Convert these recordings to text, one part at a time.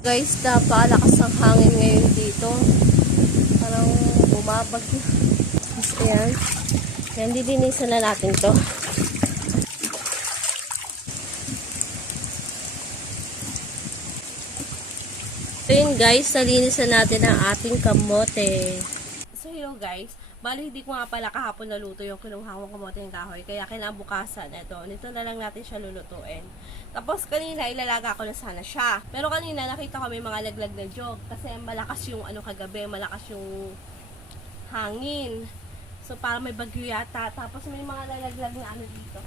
Guys, napakalakas ang hangin ngayon dito. Parang bumabagyo. Ayan. Ayan, dilinisan na natin to. So yun guys, nalinisan natin ang ating kamote. So yun guys, bali hindi ko nga pala kahapon naluto yung kinuha kong kamote ng kahoy. Kaya kinabukasan, nito na lang natin siya lulutuin. Tapos kanina ilalaga ko na sana siya. Pero kanina nakita ko may mga laglag na jog. Kasi malakas yung kagabi, malakas yung hangin. So parang may bagyo yata. Tapos may mga lalaglag na dito.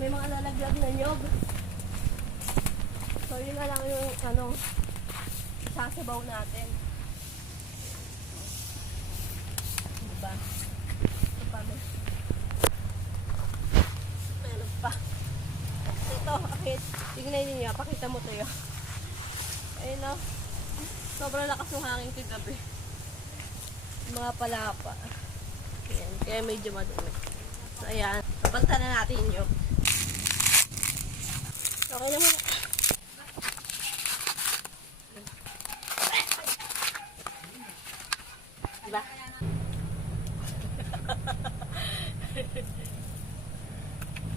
May mga lalaglag na nyog. So yun na lang yung sasabaw natin. Diba? Ito pa meron pa. Ito, akit. Tingnan niyo, pakita mo tayo. Ayun o. Sobrang lakas ng hangin kagabi. Mga palapa. Ayan, kaya medyo madumi. So ayan, kapalta na natin yun. Okay naman. Diba?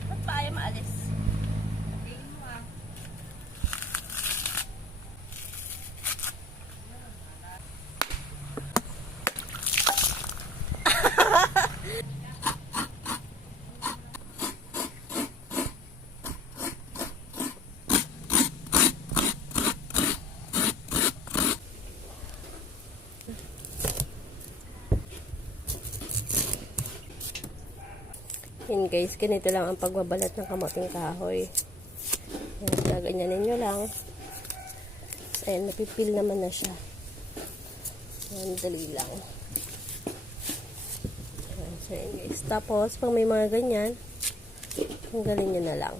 Ba't pa ayaw maalis? Yan guys, ganito lang ang pagbabalat ng kamoting kahoy. Yan, gaganyanin nyo lang. So, ayan, napipil naman na siya. Yan, dali lang. Yan, so yan guys. Tapos, pag may mga ganyan, tanggalin nyo na lang.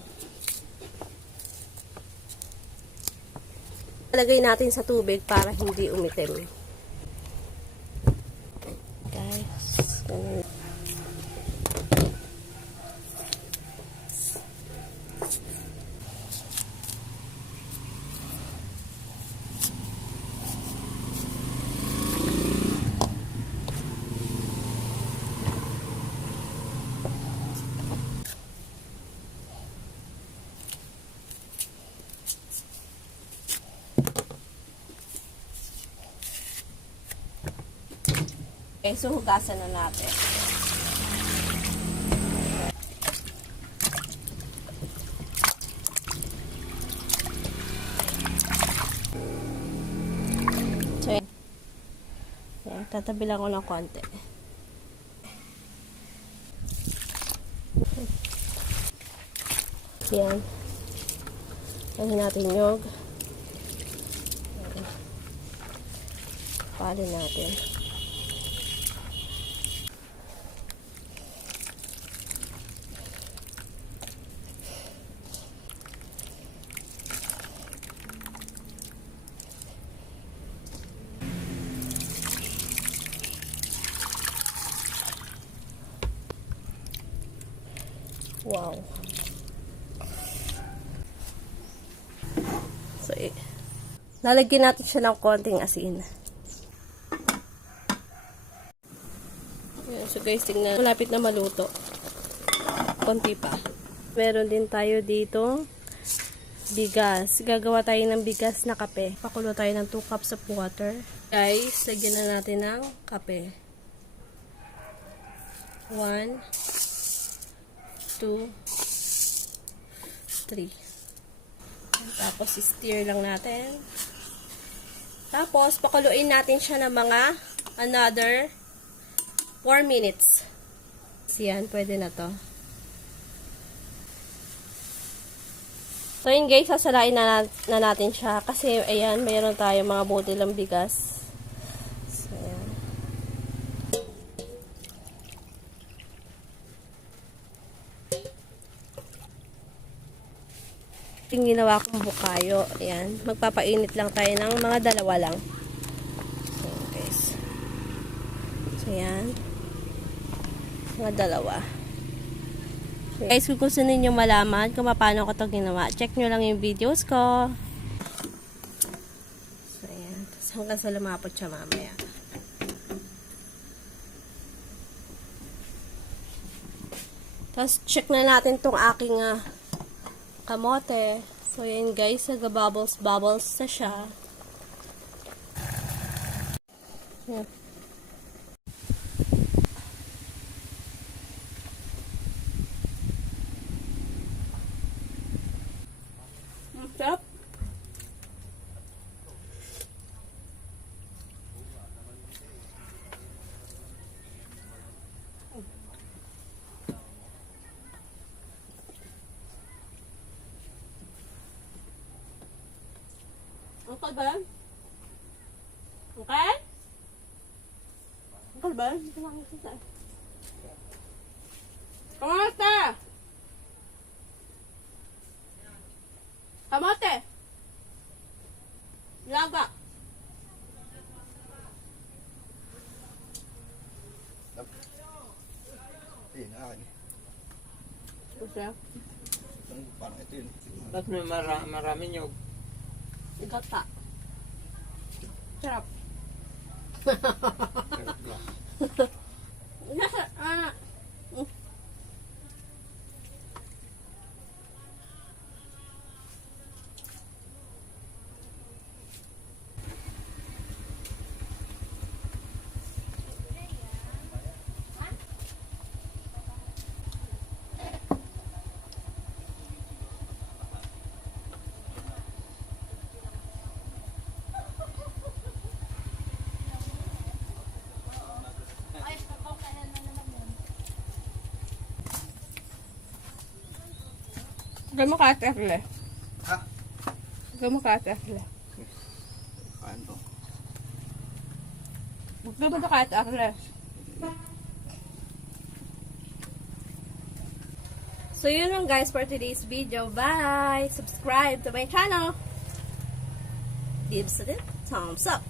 Lagay natin sa tubig para hindi umitim. Guys, ganun. Okay, so hugasan na natin. So, yan, tatabi lang ko ng konti. Yan. Lagyan natin nyog. Palin natin. Wow. So, lalagyan natin siya ng konting asin. Yan, so guys, tingnan. Malapit na maluto. Konti pa. Meron din tayo dito bigas. Gagawa tayo ng bigas na kape. Pakulo tayo ng 2 cups of water. Guys, lagyan na natin ng kape. 1, 2, 3. Tapos, stir lang natin. Tapos, pakuluin natin siya ng mga another 4 minutes. Yan, pwede na to. So, yun guys, sasalain na natin siya. Kasi, ayan, mayroon tayo mga botelang bigas. Yung ginawa kong bukayo. Ayan. Magpapainit lang tayo ng mga 2 lang. Ayan, guys. So, ayan. Mga 2. Guys, kung gusto ninyo malaman kung paano ko ito ginawa, check nyo lang yung videos ko. hanggang sa lumapot siya mamaya. Tapos, check na natin tong aking kamote. So, yan guys, nag-bubbles na siya. Yan. Sarap. Angkal ba yan? Okay? Angkal ba yan? Ito lang ito saan. Kamote! Kamote! Laga! Ayun, akin. Gusto yan? Parang ito yun. Ba't may marami nyog? Gata. Sarap. Sarap ba? Gamo ka at erle. Ha? Gamo ka at erle. Kain to. Gamo ka at erle. So yun lang guys for today's video. Bye! Subscribe to my channel. Give us a thumbs up.